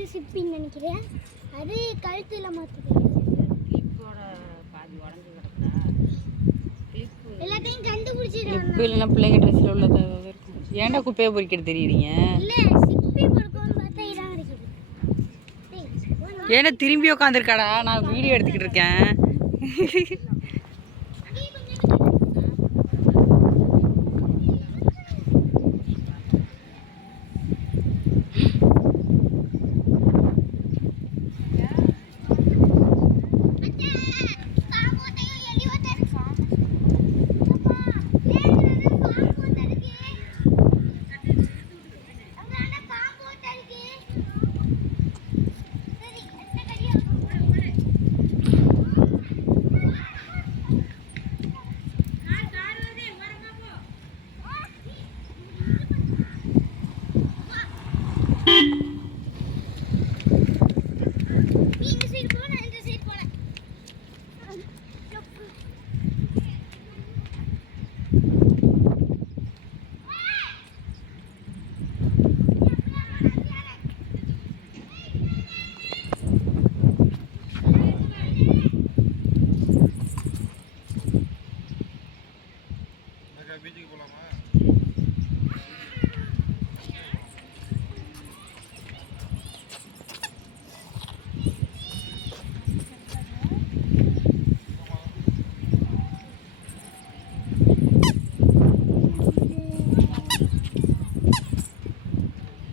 இது சிப்பின்னு நினைக்கிறேன். அது கழுத்துல மாத்துது. கிளிப்போட பாதி உடஞ்சு கிடக்குதா? கிளிப்பு எல்லாத்தையும் கண்டுபிடிச்சிடுறாங்க. கிளிப்பு இல்லைன்னா பிள்ளைங்க ட்ரெஸ்ஸில் உள்ளதாக இருக்கும். ஏன்டா குப்பையை பொறிக்கிட்டு தெரியுறீங்க? இல்ல சிப்பி கொடுக்கணும்னு பார்த்தா இதான் கிடைக்குது. ஏன்னா திரும்பி உட்காந்துருக்காடா, நான் வீடியோ எடுத்துக்கிட்டு இருக்கேன்.